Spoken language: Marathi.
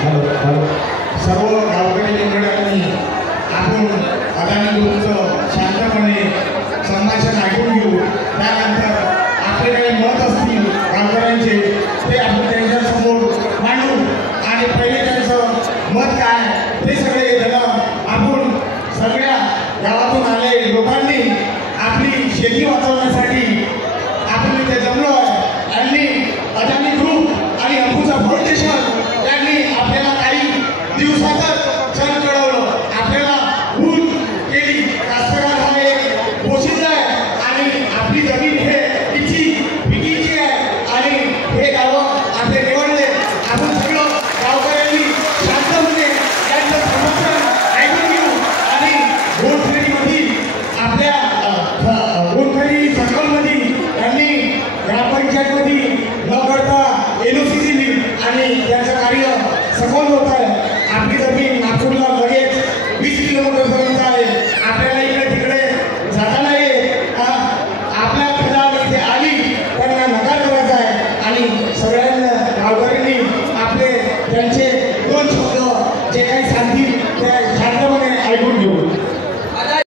सर्व गावकरी मंडळांनी आपण अदानी ग्रुपचं शांतपणे संभाषण ऐकून घेऊ. त्यानंतर आपले काही मत असतील गावकऱ्यांचे ते आपण त्यांच्यासमोर मांडू आणि पहिले त्यांचं मत काय ते सगळे जण आपण सगळ्या गावातून आले लोकांनी आपली शेती वाचवण्यासाठी